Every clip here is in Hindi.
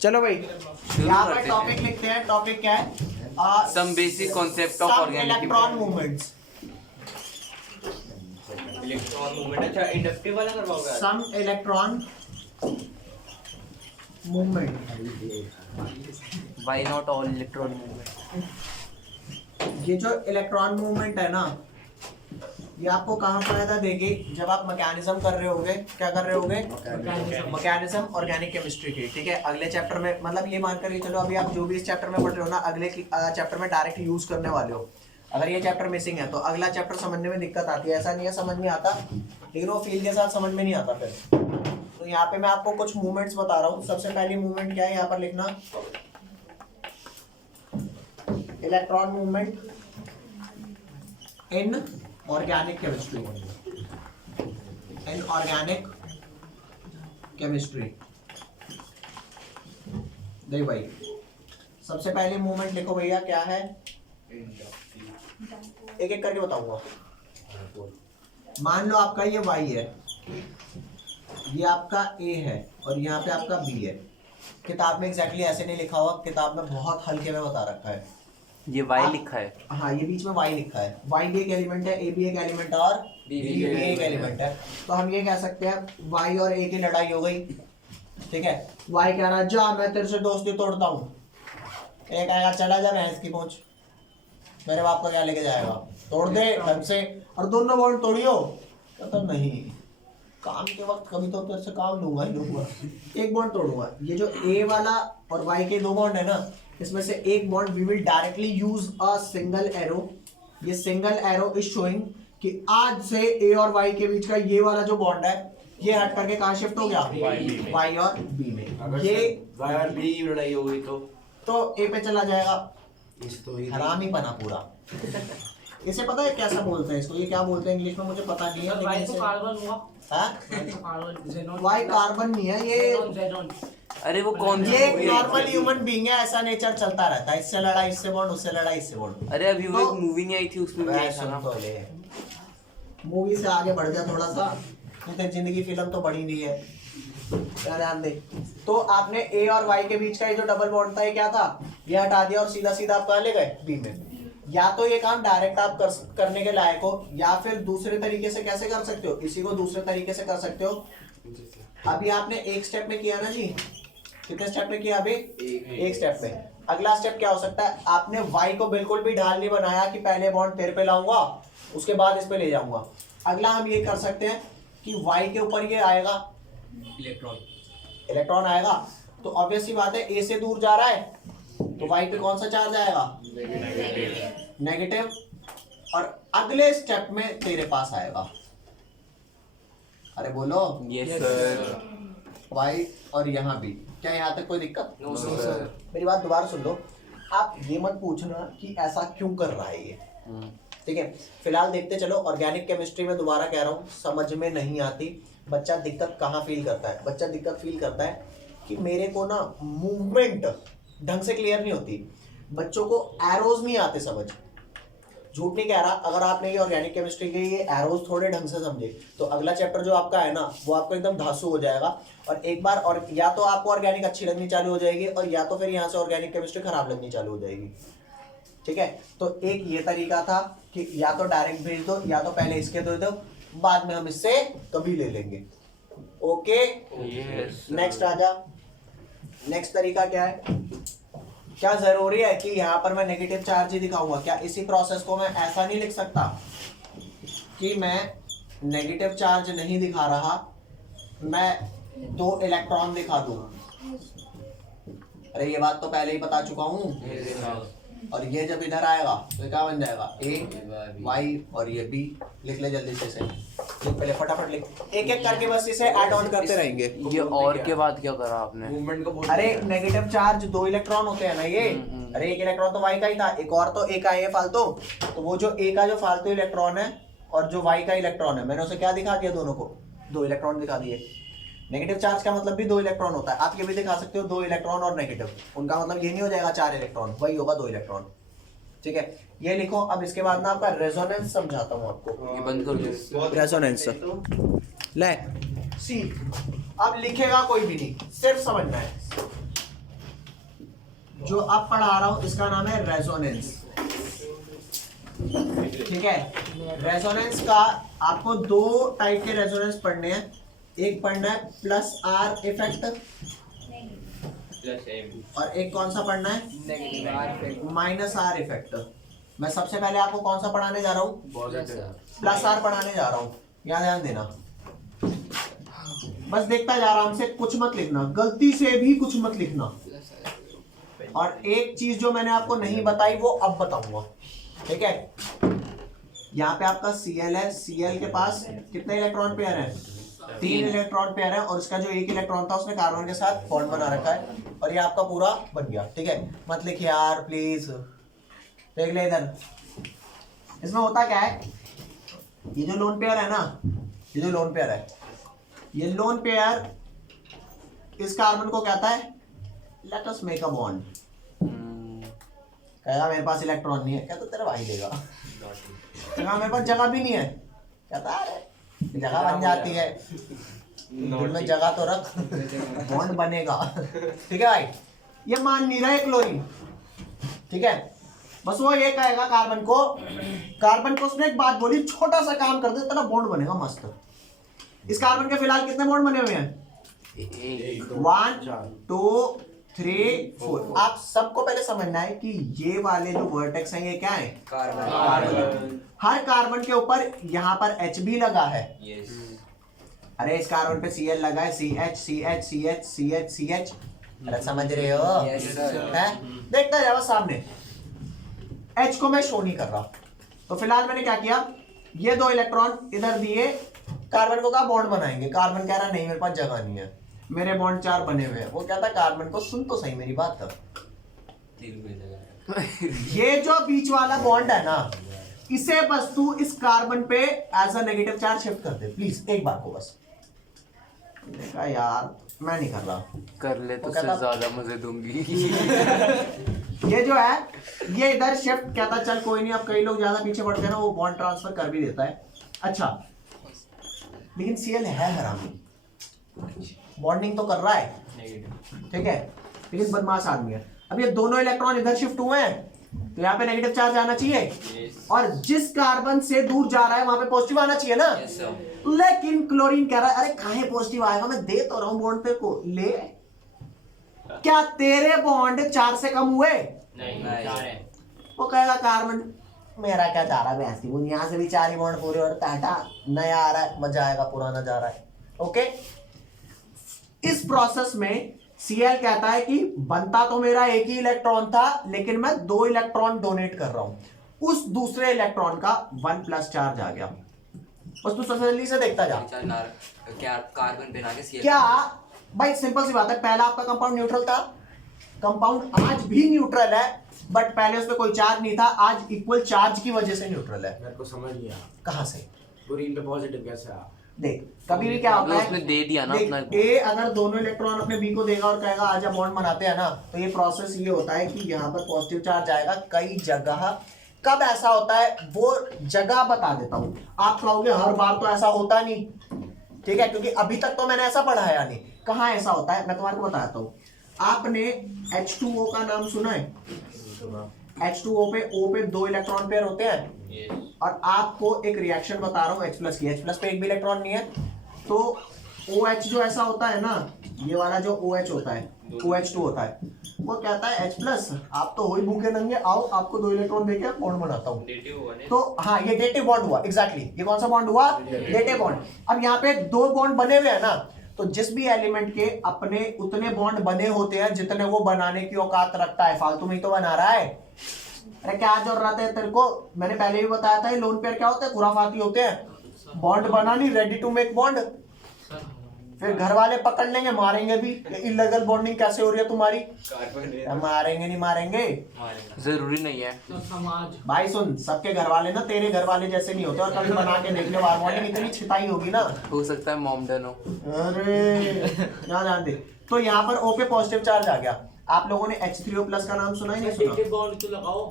चलो भाई, यहाँ पर टॉपिक लिखते हैं। टॉपिक क्या है? Some basic concept of organic electron movements. Electron movement, अच्छा इंडक्टिव वाला करवाओगे? Some electron movement. Why not all electron movement? ये जो इलेक्ट्रॉन मूवमेंट है ना, ये आपको कहाँ फायदा देगी? जब आप मैकेनिज्म कर रहे होगे। क्या कर रहे होगे? मैकेनिज्म ऑर्गेनिक केमिस्ट्री की। ठीक है, अगले चैप्टर में, मतलब ये मान कर चलो अभी आप जो भी इस चैप्टर में पढ़ रहे हो ना, अगले चैप्टर में डायरेक्ट यूज करने वाले हो। अगर ये चैप्टर मिसिंग है तो अगला चैप्टर समझने में दिक्कत आती है। ऐसा नहीं है समझ नहीं आता, लेकिन वो फील के साथ समझ में नहीं आता फिर। तो यहाँ पे मैं आपको कुछ मूवमेंट्स बता रहा हूँ। सबसे पहली मूवमेंट क्या है, यहाँ पर लिखना electron movement in organic chemistry. In organic chemistry. देख भाई, सबसे पहले मूवमेंट लिखो भैया, क्या है? एक एक करके बताऊंगा। मान लो आपका ये y है, ये आपका a है और यहाँ पे आपका b है। किताब में एग्जैक्टली ऐसे नहीं लिखा हुआ, किताब में बहुत हल्के में बता रखा है। ये y लिखा है। हाँ, ये बीच में y लिखा है। y भी एक एलिमेंट है, a भी एक एलिमेंट है और b भी एक एलिमेंट है। तो हम ये कह सकते हैं y और a की लड़ाई हो गई। ठीक है, y कह रहा है जा मैं तेरे से दोस्ती तोड़ता हूँ। एक आएगा चला जा भैंस की पूंछ, मेरे बाप का क्या लेके जाएगा, तोड़ दे ढंग से। और दोनों बॉन्ड तोड़ियो, तो नहीं, काम के वक्त कभी तो तेरे से काम लूंगा ही लूंगा। एक बॉन्ड तोड़ूंगा। ये जो a वाला और y के दो बॉन्ड है ना, इसमें से एक bond we will directly use a single arrow. ये सिंगल एरो इज शोइंग कि आज से a और y के बीच का ये वाला जो बॉन्ड है, ये हट करके कहाँ शिफ्ट हो गया? y और b में। ये y और b की लड़ाई हो गई तो a पे चला जाएगा। इस तो ही हरामी बना पूरा। इसे पता है कैसा बोलते हैं इसको? ये क्या बोलते हैं इंग्लिश में मुझे पता नहीं है, लेकिन इसे वाई कार्बन नहीं है ये। अरे वो कौन सी ये movie है? नॉर्मल ह्यूमन बीइंग है, ऐसा नेचर चलता रहता है। इससे लड़ाई इससे बॉन्ड, उससे लड़ाई इससे बॉन्ड। अरे अभी वो तो- एक मूवी नहीं आई थी, उसमें भी ऐसा ना। मूवी से आगे बढ़ जा थोड़ा सा, नहीं जिंदगी फिल्म तो बड़ी नहीं है। क्या ध्यान दे। तो आपने ए और वाई के बीच का ये जो डबल बॉन्ड था, ये क्या था? ये हटा दिया और सीधा सीधा आप कहाँ ले गए? बी में। या तो ये काम डायरेक्ट आप करने के लायक हो, या फिर दूसरे तरीके से कैसे कर सकते हो? इसी को दूसरे तरीके से कर सकते हो। अभी आपने एक स्टेप में किया ना जी, कितने स्टेप में किया? अभी एक स्टेप में। अगला स्टेप क्या हो सकता है? आपने वाई को बिल्कुल भी ढाल नहीं बनाया कि पहले बॉन्ड तेरे पे लाऊंगा उसके बाद इस पे ले जाऊंगा। अगला हम ये कर सकते हैं कि वाई के ऊपर ये आएगा इलेक्ट्रॉन आएगा, तो ऑब्वियस सी बात है ए से दूर जा रहा है तो वाई पे कौन सा चार्ज आएगा? नेगेटिव। और अगले स्टेप में तेरे पास आएगा, अरे बोलो, यस सर। वाई और यहाँ भी। क्या यहाँ तक कोई दिक्कत? No sir. मेरी बात दोबारा सुन लो। आप ये मत पूछना कि ऐसा क्यों कर रहा है ये। ठीक है, फिलहाल देखते चलो। ऑर्गेनिक केमिस्ट्री में दोबारा कह रहा हूँ, समझ में नहीं आती। बच्चा दिक्कत कहाँ फील करता है? बच्चा दिक्कत फील करता है कि मेरे को ना मूवमेंट ढंग से क्लियर नहीं होती, बच्चों को एरोज नहीं आते समझ। झूठ नहीं कह रहा, अगर आपने ये ऑर्गेनिक केमिस्ट्री के ये एरोज थोड़े ढंग से समझे तो अगला चैप्टर जो आपका है ना, वो आपको एकदम धांसू हो जाएगा। और एक बार और या तो आपको ऑर्गेनिक अच्छी लगनी चालू हो जाएगी, और या तो फिर यहाँ से ऑर्गेनिक केमिस्ट्री खराब लगनी चालू हो जाएगी। ठीक है, तो एक ये तरीका था कि या तो डायरेक्ट भेज दो, या तो पहले इसके दे दो, बाद में हम इससे कभी ले लेंगे। ओके, नेक्स्ट आजा। नेक्स्ट तरीका क्या है? क्या जरूरी है कि यहाँ पर मैं नेगेटिव चार्ज ही दिखाऊंगा? क्या इसी प्रोसेस को मैं ऐसा नहीं लिख सकता कि मैं नेगेटिव चार्ज नहीं दिखा रहा, मैं 2 इलेक्ट्रॉन दिखा दूं? अरे ये बात तो पहले ही बता चुका हूँ। और ये जब इधर आएगा तो ये क्या बन जाएगा? ए वाई और ये बी। लिख ले जल्दी से इसे, पहले फटाफट लिख। एक एक करके बस इसे ऐड ऑन करते रहेंगे। ये और के बाद क्या करा आपने? मूवमेंट को बोल। अरे नेगेटिव चार्ज 2 इलेक्ट्रॉन होते हैं ना ये। अरे एक इलेक्ट्रॉन तो वाई का ही था, एक और तो ए का है फालतू। तो वो जो ए का जो फालतू इलेक्ट्रॉन है और जो वाई का इलेक्ट्रॉन है, मैंने उसे क्या दिखा दिया? दोनों को 2 इलेक्ट्रॉन दिखा दिए। नेगेटिव चार्ज का मतलब भी 2 इलेक्ट्रॉन होता है। आप ये भी दिखा सकते हो 2 इलेक्ट्रॉन और नेगेटिव, उनका मतलब ये नहीं हो जाएगा 4 इलेक्ट्रॉन, वही होगा 2 इलेक्ट्रॉन। ठीक है, ये लिखो। अब इसके बाद ना आपका रेजोनेंस समझाता हूँ आपको। ये बंद कर दो। रेजोनेंस ले, सी। अब लिखेगा कोई भी नहीं, सिर्फ समझना है। जो अब पढ़ा रहा हूं इसका नाम है रेजोनेंस, ठीक है। रेजोनेंस का आपको दो टाइप के रेजोनेंस पढ़ने हैं। एक पढ़ना है प्लस आर इफेक्ट, और एक कौन सा पढ़ना है, माइनस आर इफेक्ट। मैं सबसे पहले आपको कौन सा पढ़ाने जा रहा हूँ, प्लस आर पढ़ाने जा रहा हूँ, यहाँ ध्यान देना। बस देखता जा रहा हमसे, कुछ मत लिखना, गलती से भी कुछ मत लिखना। और एक चीज जो मैंने आपको नहीं बताई वो अब बताऊंगा, ठीक है। यहाँ पे आपका Cl है, Cl के पास कितने इलेक्ट्रॉन पेयर हैं, 3 इलेक्ट्रॉन पेयर है, और इसका जो एक इलेक्ट्रॉन था उसने कार्बन के साथ बॉन्ड बना रखा है, और ये आपका पूरा बन गया, ठीक है। मत लिखिए यार प्लीज, देख ले इधर। इसमें होता क्या है, ये जो लोन पेयर है ना, ये जो लोन पेयर है, ये लोन पेयर इस कार्बन को कहता है let us make a bond. कहेगा मेरे पास इलेक्ट्रॉन नहीं है, कहता तेरा भाई देगा। कहेगा मेरे पास जगह भी नहीं है, कहता अरे जगह बन जाती है, दिल में जगह तो रख, बॉन्ड बनेगा, ठीक है भाई। ये मान नहीं रहा है क्लोरीन, ठीक है। बस वो ये कहेगा कार्बन को उसने एक बात बोली, छोटा सा काम कर दे तेरा बॉन्ड बनेगा मस्त। इस कार्बन के फिलहाल कितने बॉन्ड बने हुए हैं, 1 2 3 4। आप सबको पहले समझना है कि ये वाले जो वर्टेक्स हैं ये क्या है, कार्बन। हर कार्बन के ऊपर यहाँ पर H भी लगा है। अरे इस कार्बन पे Cl लगा है, CH CH CH CH CH, अरे समझ रहे हो, है? देखता जाओ सामने। H को मैं शो नहीं कर रहा, तो फिलहाल मैंने क्या किया, ये 2 इलेक्ट्रॉन इधर दिए, कार्बन को कहा बॉन्ड बनाएंगे। कार्बन कह रहा नहीं मेरे पास जगह नहीं है, मेरे बॉन्ड 4 बने हुए हैं। वो कहता कार्बन को सुन तो सही मेरी बात कर, ये जो बीच वाला बॉन्ड है ना, इसे बस तू इस कार्बन पे as a negative charge shift कर दे प्लीज, एक बार को बस। देखा यार मैं नहीं कर रहा, कर ले तो उससे ज्यादा मजे दूंगी। ये जो है ये इधर शिफ्ट, कहता चल कोई नहीं। अब कई लोग ज्यादा पीछे पड़ते हैं ना, वो बॉन्ड ट्रांसफर कर भी देता है। अच्छा, लेकिन Cl है हरामी, बॉन्डिंग तो कर रहा है, ठीक है, लेकिन बदमाश आदमी है। अब ये दोनों इलेक्ट्रॉन इधर शिफ्ट हुए हैं, तो यहाँ पे नेगेटिव चार्ज आना चाहिए, और जिस कार्बन से दूर जा रहा है वहां पे पॉजिटिव आना चाहिए ना। लेकिन क्लोरीन कह रहा है अरे कहाँ पॉजिटिव आएगा, मैं दे तो रहा हूं बॉन्ड पे को ले। क्या तेरे बॉन्ड 4 से कम हुए? नहीं। वो कहेगा कार्बन मेरा क्या जा रहा है भैंसी, वो यहाँ से भी 4 ही बॉन्ड पूरे, और टाटा नया आ रहा है, मजा आएगा, पुराना जा रहा है। ओके, इस प्रोसेस में Cl कहता है कि बनता तो मेरा एक ही इलेक्ट्रॉन था, लेकिन मैं 2 इलेक्ट्रॉन डोनेट कर रहा हूं। उस दूसरे इलेक्ट्रॉन का 1+ चार्ज आ गया। बस तू सबसे जल्दी से देखता जा। क्या कार्बन पे ना के Cl क्या भाई, सिंपल सी बात है, पहला आपका कंपाउंड न्यूट्रल था, कंपाउंड आज भी न्यूट्रल है, बट पहले उसमें कोई चार्ज नहीं था, आज इक्वल चार्ज की वजह से न्यूट्रल है। मेरे को समझ नहीं आया कहां से, क्लोरीन पे पॉजिटिव कैसे आ? देख कभी भी क्या होता है, उसने दे दिया ना अपना। ए अगर दोनों इलेक्ट्रॉन अपने बी को देगा और कहेगा आजा बॉन्ड बनाते हैं ना, तो ये प्रोसेस ये होता है कि यहाँ पर पॉजिटिव चार्ज आएगा कई जगह। कब ऐसा होता है वो जगह बता देता हूँ, आप कहोगे हर बार तो ऐसा होता नहीं, ठीक है, क्योंकि अभी तक तो मैंने ऐसा पढ़ाया नहीं। कहाँ ऐसा होता है मैं तुम्हारे को बताता हूँ। आपने H2O का नाम सुना है? H2O पे O पे 2 इलेक्ट्रॉन पेयर होते हैं, और आपको एक रिएक्शन बता रहा हूँ H+ की। H+ पे एक भी इलेक्ट्रॉन नहीं है, तो OH जो ऐसा होता है ना, ये वाला जो OH होता है, OH2 होता है, वो कहता है H+, आप तो हो ही भूखे नंगे, आओ आपको 2 इलेक्ट्रॉन देके बॉन्ड बनाता हूँ। तो हाँ, ये डेटिव बॉन्ड हुआ, एग्जैक्टली। ये कौन सा बॉन्ड हुआ? Dative bond. अब यहाँ पे 2 बॉन्ड बने हुए हैं ना, तो जिस भी एलिमेंट के अपने उतने बॉन्ड बने होते हैं जितने वो बनाने की औकात रखता है, फालतू में ही तो बना रहा है। अरे क्या जरूरत है तेरे को, मैंने पहले भी बताया था, ये लोन पेयर क्या होते हैं, खुराफाती होते हैं, बॉन्ड बनानी, रेडी टू मेक बॉन्ड। फिर घर वाले पकड़ लेंगे, मारेंगे भी, इल्लीगल बॉन्डिंग कैसे हो रही है तुम्हारी, मारेंगे नहीं मारेंगे, जरूरी नहीं है भाई। सुन, सबके घर वाले ना तेरे घर वाले जैसे नहीं होते, और कभी बना के देख ले, बॉन्डिंग इतनी छिताई होगी ना, हो सकता है मॉम डन हो। अरे ना जान दे। तो यहाँ पर O पे पॉजिटिव चार्ज आ गया। आप लोगों ने H3O+ का नाम सुना ही नहीं सुना? बॉन्ड तो लगाओ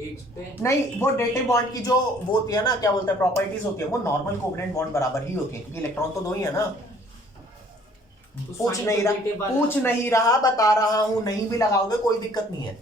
एक पे। नहीं, वो डेटिव बॉन्ड की जो वो होती है ना, क्या बोलते हैं, प्रॉपर्टीज होती है, वो नॉर्मल कोवेलेंट बॉन्ड बराबर ही होती है, क्योंकि इलेक्ट्रॉन तो 2 ही है ना। पूछ नहीं रहा, बता रहा हूं, नहीं भी लगाओगे कोई दिक्कत नहीं है,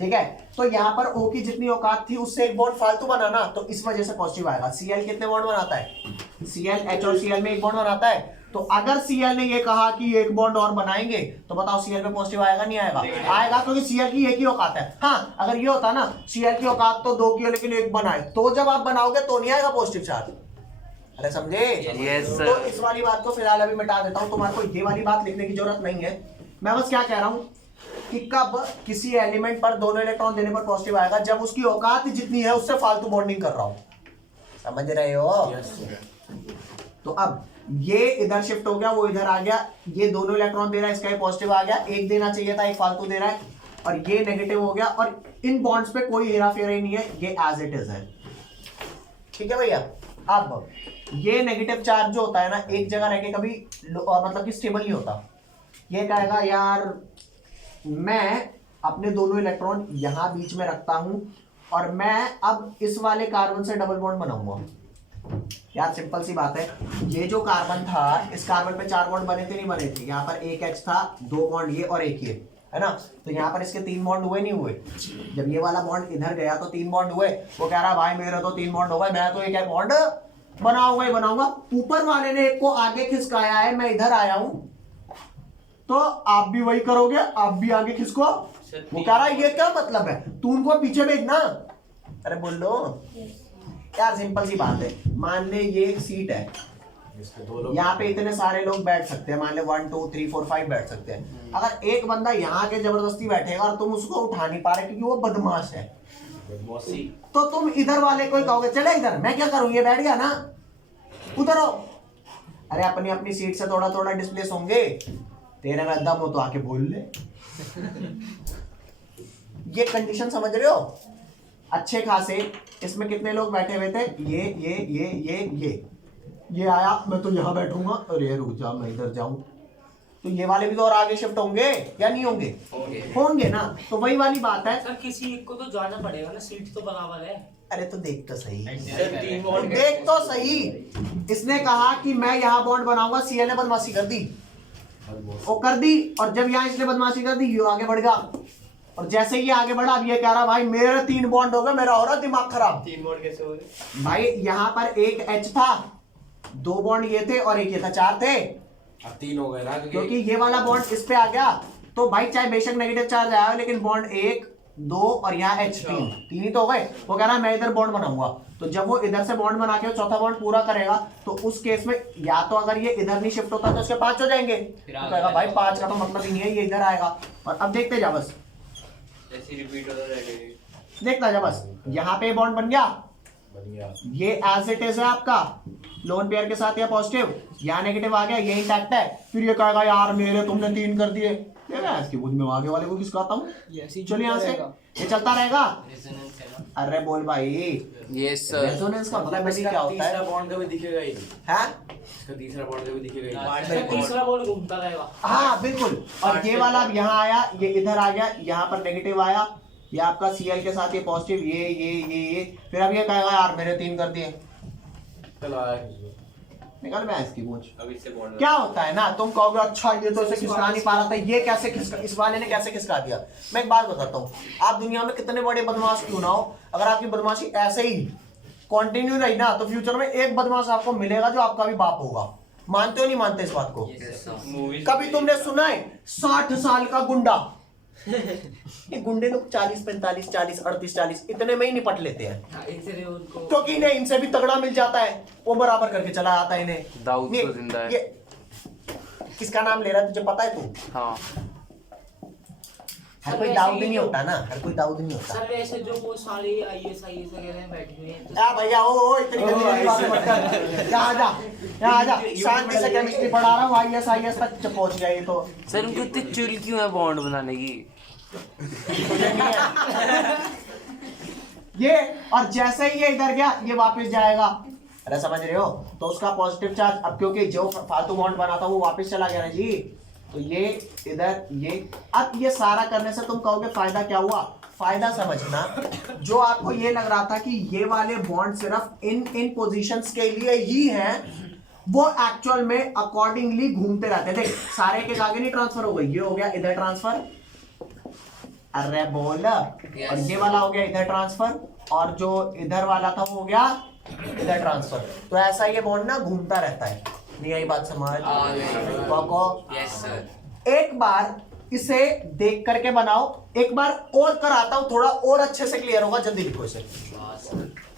ठीक है। तो यहाँ पर O की जितनी औकात थी उससे एक बॉन्ड फालतू बनाना, तो इस वजह से पॉजिटिव आएगा। Cl कितने बॉन्ड बनाता है? Cl H और Cl में एक बॉन्ड बनाता है, तो अगर Cl ने ये कहा कि एक बॉन्ड और बनाएंगे तो बताओ Cl पे पॉजिटिव आएगा नहीं आएगा? आएगा, क्योंकि Cl की एक ही औकात है। हाँ, अगर ये होता ना Cl की औकात तो 2 की है लेकिन एक बनाए, तो जब आप बनाओगे तो नहीं आएगा पॉजिटिव चार्ज। अरे समझे? Yes, sir. तो इस वाली बात को फिलहाल अभी मिटा देता हूं, तुम्हारे को ये वाली बात लिखने की जरूरत नहीं है। मैं बस क्या कह रहा हूं कि कब किसी एलिमेंट पर दोनों इलेक्ट्रॉन देने पर पॉजिटिव आएगा, जब उसकी औकात जितनी है उससे फालतू बॉन्डिंग कर रहा हूं। समझ रहे हो? तो अब ये इधर शिफ्ट हो गया, वो इधर आ गया, ये दोनों इलेक्ट्रॉन दे रहा है, इसका पॉजिटिव आ गया, एक देना चाहिए था, एक फालतू दे रहा है, और ये नेगेटिव हो गया, और इन बॉन्ड्स पे कोई हेरा फेरा ही नहीं है, ये एज इट इज है। ठीक है भैया। अब ये नेगेटिव चार्ज जो होता है ना, एक जगह रह के कभी मतलब कि स्टेबल नहीं होता। ये कहेगा यार मैं अपने दोनों इलेक्ट्रॉन यहां बीच में रखता हूं और मैं अब इस वाले कार्बन से डबल बॉन्ड बनाऊंगा। यार सिंपल सी बात है, ये जो कार्बन था इस कार्बन पे 4 बॉन्ड बने थे नहीं बने थे? यहाँ पर एक H था, 2 बॉन्ड ये और एक ये, है ना? तो यहाँ पर इसके 3 बॉन्ड हुए नहीं हुए? जब ये वाला बॉन्ड इधर गया तो 3 बॉन्ड हुए। वो कह रहा भाई मेरे तो 3 बॉन्ड हो गए, मैं तो एक बॉन्ड बनाऊंगा ही बनाऊंगा। ऊपर वाले ने एक को आगे खिसकाया है, मैं इधर आया हूं, तो आप भी वही करोगे, आप भी आगे खिसको। वो कह रहा है ये क्या मतलब है, तू उनको पीछे भेजना। अरे बोल लो यार, सिंपल सी बात है। मान ले ये एक सीट है, यहाँ पे इतने सारे लोग बैठ सकते हैं, मान ले 1 2 3 4 5 बैठ सकते हैं। अगर एक बंदा यहाँ के जबरदस्ती बैठेगा और तुम उसको उठा नहीं पा रहे क्योंकि वो बदमाश है, तो तुम इधर वाले को ही कहोगे चले इधर, मैं क्या करूं, ये बैठ गया ना, उधर आओ। अरे अपनी अपनी सीट से थोड़ा थोड़ा डिस्प्लेस होंगे, तेरे में दम हो तो आके बोल ले। ये कंडीशन समझ रहे हो? अच्छे खासे इसमें कितने लोग बैठे हुए थे, ये आया, मैं तो यहाँ बैठूंगा, अरे रुक जा मैं इधर जाऊं, तो ये वाले भी तो और आगे शिफ्ट होंगे या नहीं होंगे? होंगे ना। तो वही वाली बात है सर, किसी एक को तो जाना पड़ेगा ना, सीट तो बराबर है। अरे तो देख तो सही, देख तो सही। इसने कहा कि मैं यहाँ बॉन्ड बनाऊंगा, Cl ने बदमाशी कर दी, वो कर दी, और जब यहाँ इसने बदमाशी कर दी ये आगे बढ़ गया, और जैसे ही ये आगे बढ़ा अब ये कह रहा भाई मेरे 3 बॉन्ड हो गए, मेरा हो रहा दिमाग खराब। 3 बॉन्ड कैसे हो गए भाई? यहाँ पर एक H था, 2 बॉन्ड ये थे और एक ये था, 4 थे, अब 3 हो गए ना, क्योंकि ये वाला बॉन्ड इस पे आ गया। तो भाई चाहे बेशक नेगेटिव चार्ज आया लेकिन बॉन्ड 1 2 और यहाँ H 3 ही तो हो गए। वो कह रहा है मैं इधर बॉन्ड बनाऊंगा, तो जब वो इधर से बॉन्ड बना के चौथा बॉन्ड पूरा करेगा तो उस केस में या तो अगर ये इधर नहीं शिफ्ट होता तो उसके 5 हो जाएंगे, तो कहेगा भाई 5 का तो मतलब ही नहीं है, ये इधर आएगा। और अब देखते जा बस, ऐसे रिपीट होता रहेगा, देखता जा बस, यहाँ पे बॉन्ड बन गया, ये एज इट इज है आपका लोन पेयर के साथ, या पॉजिटिव, यहाँ नेगेटिव आ गया, ये इंटैक्ट है। फिर ये कहेगा यार मेरे तुमने 3 कर दिए, इसकी बुझ में आगे वाले को खिसकाता हूँ, चलिए यहाँ से ये चलता रहेगा। अरे बोल भाई, यस सर। रेजोनेंस का मतलब क्या होता है? तीसरा बॉन्ड कभी दिखेगा ही नहीं, हाँ इसका तीसरा बॉन्ड कभी दिखेगा ही सर, नहीं। तीसरा बॉल घूमता रहेगा। हाँ बिल्कुल। और ये वाला अब यहाँ आया, ये इधर आ गया, यहाँ पर नेगेटिव आया, ये आपका Cl के साथ ये पॉजिटिव, ये फिर अब ये कहेगा यार मेरे 3 कर दिए, चलो निकल मैं इसकी पूछ। अब इससे बॉन्ड क्या होता है ना, तुम कहोगे अच्छा ये तो इसे खिसका नहीं पा रहा था, ये कैसे खिसका, इस वाले ने कैसे खिसका दिया। मैं एक बात बताता हूँ, आप दुनिया में कितने बड़े बदमाश क्यों ना हो, अगर आपकी बदमाशी ऐसे ही कंटिन्यू रही ना तो फ्यूचर में एक बदमाश आपको मिलेगा जो आपका भी बाप होगा। मानते हो नहीं मानते इस बात को? मूवीज कभी तुमने सुना है 60 साल का गुंडा? ये गुंडे लोग 40 45 40 38 40 इतने में ही निपट लेते हैं, हाँ, इसलिए उनको क्योंकि इन्हें इनसे भी तगड़ा मिल जाता है, वो बराबर करके चला आता है इन्हें। दाऊद तो जिंदा है। ये किसका नाम ले रहा है तुझे पता है तू? हाँ हर कोई दाऊद नहीं होता ना, हर कोई दाऊद नहीं होता। सर वैसे जो वो सारे IAS वगैरह में बैठे हुए हैं तो आ भैया ओ इतनी गंदी बातें मत कर, यहाँ आ जा शांति से केमिस्ट्री पढ़ा रहा हूँ, IAS तक पहुंच गया ये तो। सर उनको इतनी चिल क्यों है बॉन्ड बनाने की? ये और जैसे ही ये इधर गया ये वापस जाएगा, अरे समझ रहे हो? तो उसका पॉजिटिव चार्ज, अब क्योंकि जो फालतू बॉन्ड बना था वो वापस चला गया ना जी, तो ये इधर ये, अब ये सारा करने से तुम कहोगे फायदा क्या हुआ? फायदा समझना, जो आपको ये लग रहा था कि ये वाले बॉन्ड सिर्फ इन पोजीशंस के लिए ही हैं, वो एक्चुअल में अकॉर्डिंगली घूमते रहते हैं। देख सारे के आगे नहीं ट्रांसफर हो गई, ये हो गया इधर ट्रांसफर, अरे बोल, और ये वाला हो गया इधर ट्रांसफर, और जो इधर वाला था वो हो गया इधर ट्रांसफर। तो ऐसा ये बॉन्ड ना घूमता रहता है। नहीं आई बात समझ? Yes sir. एक बार इसे देख करके बनाओ, एक बार और कराता हूं, थोड़ा और अच्छे से क्लियर होगा। जल्दी लिखो इसे।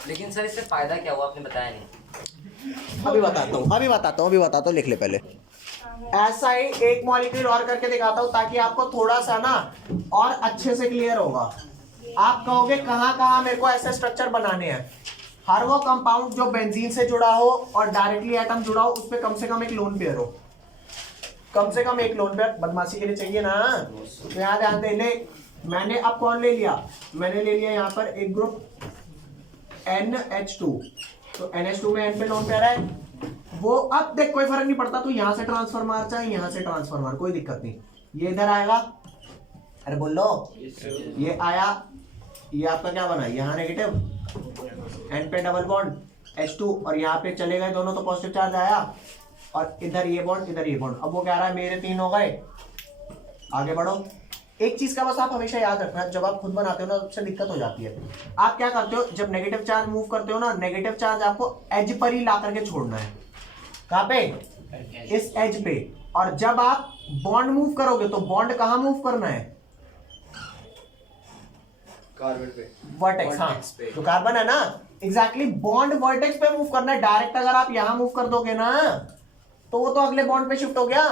लेकिन सर इससे फायदा क्या हुआ आपने बताया नहीं। अभी बताता हूँ, लिख ले पहले। ऐसा ही एक मॉलिक्यूल और करके दिखाता हूं ताकि आपको थोड़ा सा ना और अच्छे से क्लियर होगा। आप कहोगे कहां कहां मेरे को ऐसे स्ट्रक्चर बनाने हैं। हर वो कंपाउंड जो बेंजीन से जुड़ा हो और डायरेक्टली एटम जुड़ा हो, उस पे कम से कम एक लोन पेयर हो, कम से कम एक लोन पेयर। बदमाशी के लिए चाहिए ना, तो यहाँ ध्यान दे ले। मैंने अब कौन ले लिया, मैंने ले लिया यहाँ पर एक ग्रुप NH2, तो NH2 में N पे लोन पेयर है वो। अब देख कोई फर्क नहीं पड़ता, तो यहाँ से ट्रांसफर मार चाहे यहाँ से ट्रांसफर मार, कोई दिक्कत नहीं। ये इधर आएगा, अरे बोल लो, ये आया, ये आपका क्या बना, यहाँ नेगेटिव, N पे डबल बॉन्ड H2, और यहाँ पे चले गए दोनों तो पॉजिटिव चार्ज आया, और इधर ये बॉन्ड इधर ये बॉन्ड। अब वो कह रहा है मेरे 3 हो गए, आगे बढ़ो। एक चीज का बस आप हमेशा याद रखना, जब आप खुद बनाते हो ना सबसे दिक्कत हो जाती है। आप क्या करते हो, जब नेगेटिव चार्ज मूव करते हो ना, नेगेटिव चार्ज आपको एज पर ही ला करके छोड़ना है। कहाँ पे, इस एज पे। और जब आप बॉन्ड मूव करोगे तो बॉन्ड कहाँ मूव करना है, कार्बन पे, वर्टेक्स। हाँ, जो कार्बन है ना, एग्जैक्टली बॉन्ड वर्टेक्स पे मूव करना है। डायरेक्ट अगर आप यहाँ मूव कर दोगे ना तो वो तो अगले बॉन्ड पे शिफ्ट हो गया।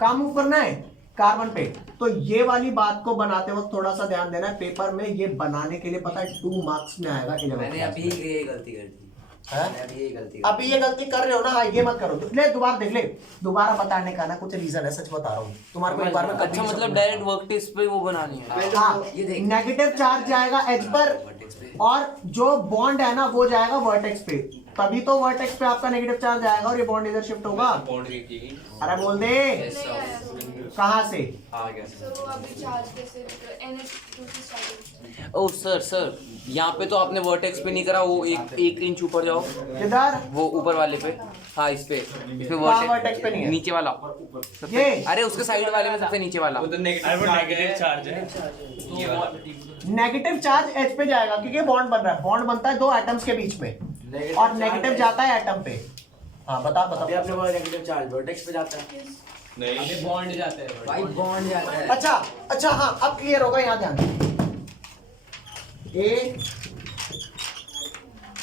कहाँ मूव करना है, कार्बन पे। तो ये वाली बात को बनाते वक्त थोड़ा सा ध्यान देना है। पेपर में ये बनाने के लिए पता है 2 मार्क्स में आएगा 11। मैंने अभी ये गलती कर दी। अभी ये गलती कर रहे हो ना, हाँ ये मत करो। ले दोबारा देख ले, दोबारा बताने का ना कुछ रीजन है, सच बता रहा हूँ तुम्हारे को एक बार में। अच्छा मतलब डायरेक्ट वर्कपीस पे वो बनानी है। हाँ, नेगेटिव चार्ज जाएगा एज पर, और जो बॉन्ड है ना वो जाएगा वर्टेक्स पे, तभी तो वर्टेक्स पे आपका नेगेटिव चार्ज आएगा और ये बॉन्ड इधर शिफ्ट होगा। अरे बोल दे, कहाँ से आ गया। तो अभी चार्ज कैसे NH2 से स्टार्ट। ओ सर यहाँ पे तो आपने वर्टेक्स पे नहीं करा, वो एक इंच ऊपर जाओ, किधर, वो ऊपर वाले पे। हाँ इस पे वर्टेक्स पे नहीं है, नीचे वाला ये अरे उसके साइड वाले में सबसे नीचे वाला। वो तो नेगेटिव चार्ज है। नेगेटिव चार्ज एच पे जाएगा क्योंकि बॉन्ड बन रहा है। बॉन्ड बनता है 2 एटम्स के बीच में, और नेगेटिव जाता है एटम पे। हाँ बता अभी आपने बोला नेगेटिव चार्ज वर्टेक्स पे जाता है। नहीं, अभी बॉन्ड जाता है भाई, बॉन्ड जाता है। अच्छा हाँ अब क्लियर होगा। यहाँ ध्यान दे, ए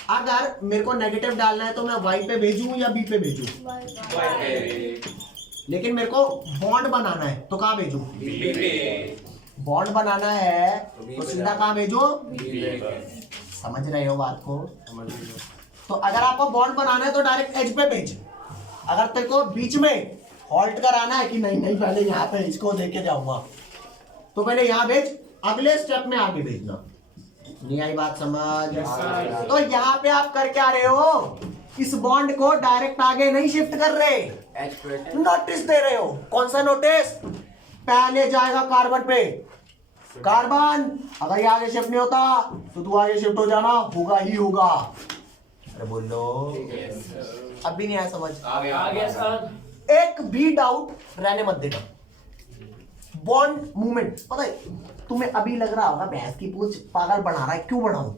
अगर मेरे को नेगेटिव डालना है तो मैं वाई पे भेजूं या बी पे भेजूं, लेकिन मेरे को बॉन्ड बनाना है तो कहाँ भेजूं, बॉन्ड बनाना है तो सीधा कहाँ भेजो, समझ रहे हो बात को। तो अगर आपको बॉन्ड बनाना है तो डायरेक्ट एज पे भेज। अगर तेरे को बीच में हॉल्ट कराना है कि नहीं पहले यहाँ पे इसको देके जाऊंगा, तो पहले यहाँ भेज, अगले स्टेप में आगे भेजना। नहीं आई बात समझ? तो यहाँ पे आप कर क्या रहे हो, इस बॉन्ड को डायरेक्ट आगे नहीं शिफ्ट कर रहे, नोटिस दे रहे हो। कौन सा नोटिस, पहले जाएगा कार्बन पे, कार्बन अगर ये आगे शिफ्ट नहीं होता तो तू आगे शिफ्ट हो जाना, होगा ही होगा। अरे बोलो, अब भी नहीं आया समझ? आ गया सर। एक भी डाउट रहने मत देना। बॉन्ड मूवमेंट पता है तुम्हें अभी लग रहा होगा भैंस की पूछ पागल बना रहा है, क्यों बढ़ाऊं।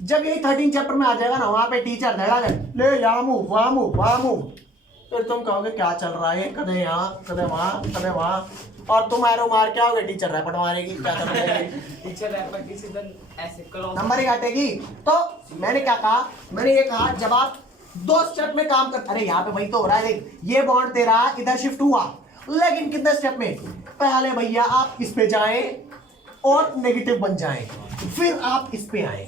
जब यही 13 चैप्टर में आ जाएगा ना, वहां पे टीचर धड़ा ले यहाँ मूव वहां मूव वहां मूव, फिर तुम कहोगे क्या चल रहा है, कदे यहाँ कदे वहां, और तुम एरो मार के आओगे, टीचर रैपट मारेगी, क्या कर रहे हैं टीचर रैपर की सीधन ऐसे करो, नंबर ही काटेगी। तो मैंने क्या कहा, मैंने ये कहा जब आप 2 स्टेप में काम कर, अरे यहाँ पे वही तो हो रहा है। देख ये बॉन्ड तेरा इधर शिफ्ट हुआ, लेकिन कितने स्टेप में, पहले भैया आप इस पे जाएं और नेगेटिव बन जाएं, फिर आप इस पे आए।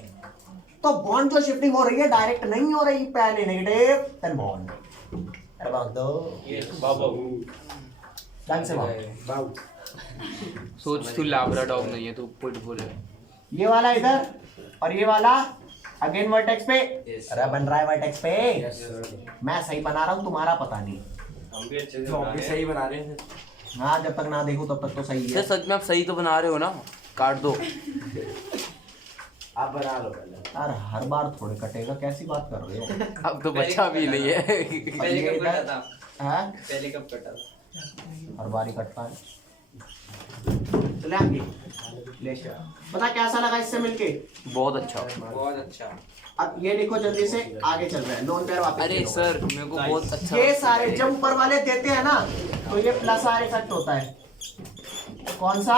तो बॉन्ड जो शिफ्टिंग हो रही है डायरेक्ट नहीं हो रही, पहले नेगेटिव देन बॉन्ड। अरे बात दो ढंग से बात। सोच तू लाब्रा डॉग नहीं है, तू पिटबुल है। ये वाला इधर और ये वाला अगेन वर्टेक्स पे। अरे बन रहा है वर्टेक्स पे, मैं सही बना रहा हूँ, तुम्हारा पता नहीं। हम भी अच्छे से तो बना हम भी रहे सही बना रहे हैं। हाँ जब तक ना देखो तब तक तो सही है। सच में आप सही तो बना रहे हो ना, काट दो। आप बना लो पहले। यार हर बार थोड़े कटेगा, कैसी बात कर रहे हो? अब तो बच्चा भी नहीं है। पहले ये कब कटा इधर- था? हाँ? पहले कब कटा था? हर बार ही कटता है। चले आगे ले चल। पता कैसा लगा इससे मिलके? बहुत अच्छा। बहुत अच्छा। अब ये देखो जल्दी से आगे चल रहे हैं, लोन पेयर वापस अरे खेलो। सर मेरे को बहुत अच्छा। ये सारे जब ऊपर वाले देते हैं ना तो ये प्लस आर इफेक्ट होता है। कौन सा?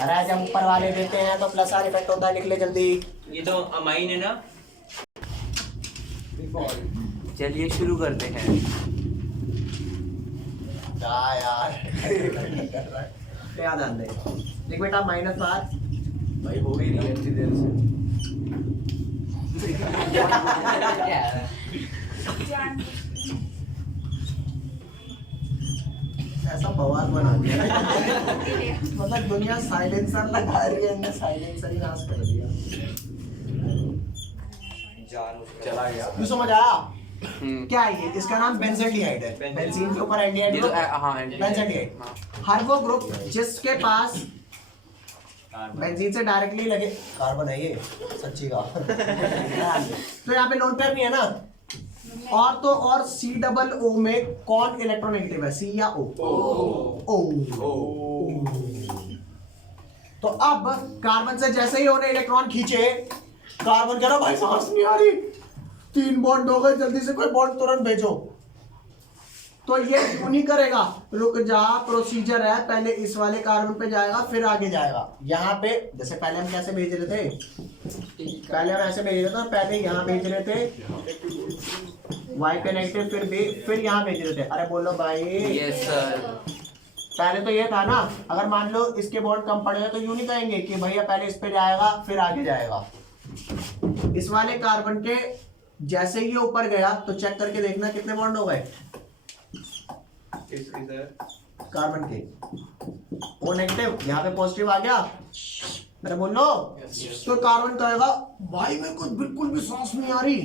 अरे जब ऊपर वाले देते हैं तो प्लस आर इफेक्ट होता है, लिख ले जल्दी। ये तो अमाइन है ना? चलिए शुरू करते हैं। यार क्या ध्यान दे। देख बेटा -5 भाई हो गई नहीं इतनी देर से। ऐसा बवाल बना दिया मतलब दुनिया साइलेंसर लगा रही है, इनने साइलेंसर ही नाश कर दिया। चला गया। तू समझ आया क्या है ये? इसका नाम बेंजोडिहाइड है। बेंजीन के ऊपर एल्डिहाइड ये तो ग्रुप, हाँ बेंजोडिहाइड। हाँ। हर वो ग्रुप जिसके पास बेंजीन से डायरेक्टली लगे कार्बन है ये सच्ची का तो यहाँ पे लोन पेयर नहीं है ना। और तो और COO में कौन इलेक्ट्रोनेगेटिव है, C या O? O। तो अब कार्बन से जैसे ही उन्हें इलेक्ट्रॉन खींचे, कार्बन कह रहा भाई सांस नहीं आ रही, 3 बॉन्ड हो गए, जल्दी से कोई बॉन्ड तुरंत भेजो। तो ये क्यों नहीं करेगा? रुक जा, प्रोसीजर है, पहले इस वाले कार्बन पे जाएगा फिर आगे जाएगा। यहाँ पे जैसे पहले हम कैसे भेज रहे थे, पहले हम ऐसे भेज रहे थे, पहले यहाँ भेज रहे थे Y पे नेगेटिव, फिर यहाँ भेज रहे थे। अरे बोलो भाई। Yes sir. पहले तो ये था ना, अगर मान लो इसके बॉन्ड कम पड़े तो यूं नहीं कहेंगे कि भैया पहले इस पे जाएगा फिर आगे जाएगा। इस वाले कार्बन के जैसे ही ये ऊपर गया तो चेक करके देखना कितने बॉन्ड हो गए कार्बन के। O नेगेटिव, यहाँ पे पॉजिटिव आ गया। अरे बोलो। तो कार्बन कहेगा भाई मेरे को बिल्कुल भी सांस नहीं आ रही।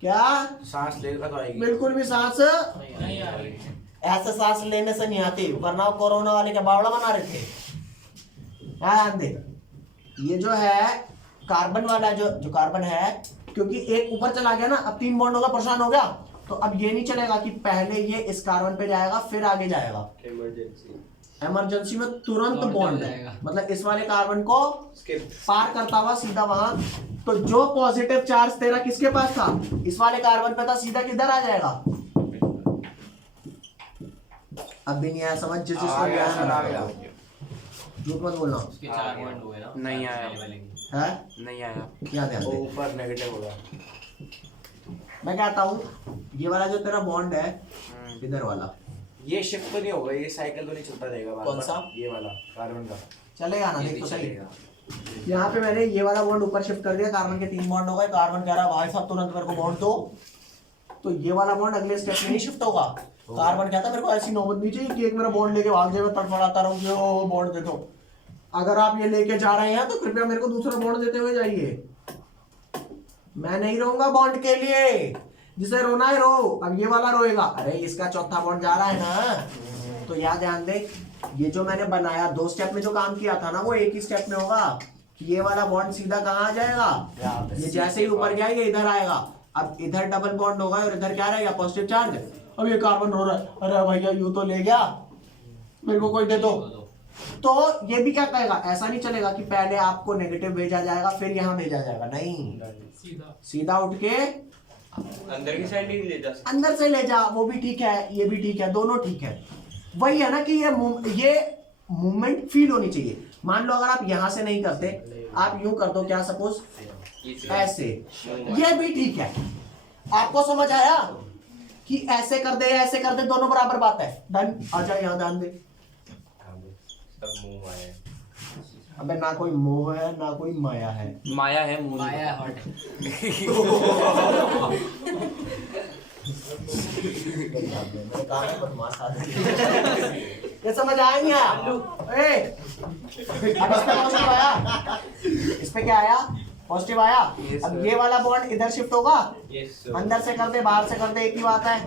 क्या? सांस लेगा तो आएगी। बिल्कुल भी सांस नहीं आ रही। ऐसे सांस लेने से नहीं आती, वरना वो कोरोना वाले के बावड़ा बना रहे थे। हाँ देख, ये जो है कार्बन वाला जो कार्बन है, क्योंकि एक ऊपर चला गया ना, अब 3 बॉन्ड होगा, परेशान हो गया। तो अब ये नहीं चलेगा कि पहले ये इस कार्बन पे जाएगा फिर आगे जाएगा। इमरजेंसी में तुरंत बॉन्ड है, मतलब इस वाले कार्बन को पार करता हुआ सीधा वहां। तो जो पॉजिटिव चार्ज तेरा किसके पास था, इस वाले कार्बन पे था, सीधा किधर आ जाएगा? अब भी नहीं आया समझ? जिस जिसको गया झूठ मत बोलना। उसके 4 पॉइंट हुए ना? नहीं आया है नहीं आया। क्या ध्यान वो दे। ऊपर नेगेटिव होगा। मैं कहता हूँ ये वाला जो तेरा बॉन्ड है इधर वाला, ये शिफ्ट तो नहीं होगा, ये साइकिल तो नहीं चलता रहेगा बार-बार। कौन सा? ये वाला कार्बन का चलेगा ना? देख तो सही। यहाँ पे मैंने ये वाला बॉन्ड ऊपर शिफ्ट कर दिया, कार्बन के 3 बॉन्ड हो गए। कार्बन कह रहा है भाई साहब तुरंत मेरे को बॉन्ड दो। तो ये वाला बॉन्ड अगले स्टेप में नहीं शिफ्ट होगा। कार्बन कहता है मेरे को ऐसी नौबत नहीं चाहिए कि एक मेरा बॉन्ड लेके भाग जाए, मैं तड़फड़ाता रहूं कि ओ बॉन्ड दे दो। अगर आप ये लेके जा रहे हैं तो कृपया मेरे को दूसरा बॉन्ड देते हुए जाइए। मैं नहीं रहूंगा बॉन्ड के लिए, जिसे रोना है रो। अब ये वाला रोएगा, अरे इसका चौथा बॉन्ड जा रहा है ना। तो याद ध्यान दे, ये जो मैंने बनाया 2 स्टेप में जो काम किया था ना, वो एक ही स्टेप में होगा कि ये वाला बॉन्ड सीधा कहाँ आ जाएगा, ये जैसे ही ऊपर गया ये इधर आएगा। अब इधर डबल बॉन्ड होगा और इधर क्या रहेगा, पॉजिटिव चार्ज। अब ये कार्बन रो रहा है, अरे भैया यूं तो ले गया, मेरे को कोई दे दो। तो ये भी क्या कहेगा, ऐसा नहीं चलेगा कि पहले आपको नेगेटिव भेजा जाएगा फिर यहाँ भेजा जाएगा, नहीं, सीधा उठ के अंदर की साइड ही ले जा सकते। अंदर से ले जा। वो भी ठीक है, ये भी ठीक है, दोनों ठीक है। वही है ना कि ये मूवमेंट फील होनी चाहिए। मान लो अगर आप यहां से नहीं करते, आप यूं कर दो, क्या सपोज ऐसे, ये भी ठीक है। आपको समझ आया कि ऐसे कर दे ऐसे कर दे, दोनों बराबर बात है। डन। आजा यहाँ ध्यान दे। सब मुंह आए। अबे ना कोई मोह है ना कोई माया है। माया है मुंह। माया हॉट। ये समझ आया नहीं आया? अब इस पे पॉजिटिव आया, इस पे क्या आया, पॉजिटिव आया। अब ये वाला बॉन्ड इधर शिफ्ट होगा, अंदर से कर दे बाहर से कर दे, एक ही बात है।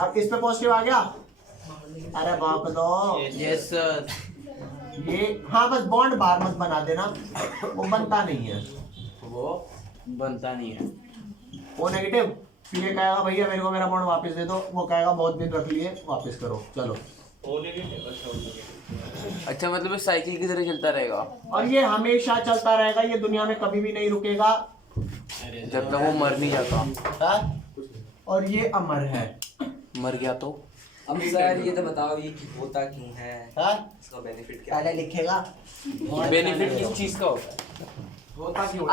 अब इस पे पॉजिटिव आ गया, अरे बाप दो। Yes sir. ये हाँ, बस बॉन्ड बाहर मत बना देना, वो बनता नहीं है। वो बनता नहीं है। वो नेगेटिव, फिर ये कहेगा भैया मेरे को मेरा बॉन्ड वापस दे दो, वो कहेगा बहुत दिन रख लिए वापस करो, चलो। ओ नेगेटिव, अच्छा ओ नेगेटिव। अच्छा मतलब ये साइकिल की तरह चलता रहेगा और ये हमेशा चलता रहेगा, ये दुनिया में कभी भी नहीं रुकेगा। जब तक वो मर नहीं जाता। हाँ? और ये अमर है। मर गया तो अब सर ये तो बताओ ये होता क्यों है, हाँ? इसका बेनिफिट क्या पहले लिखेगा। बेनिफिट किस चीज का होता है? होता क्यों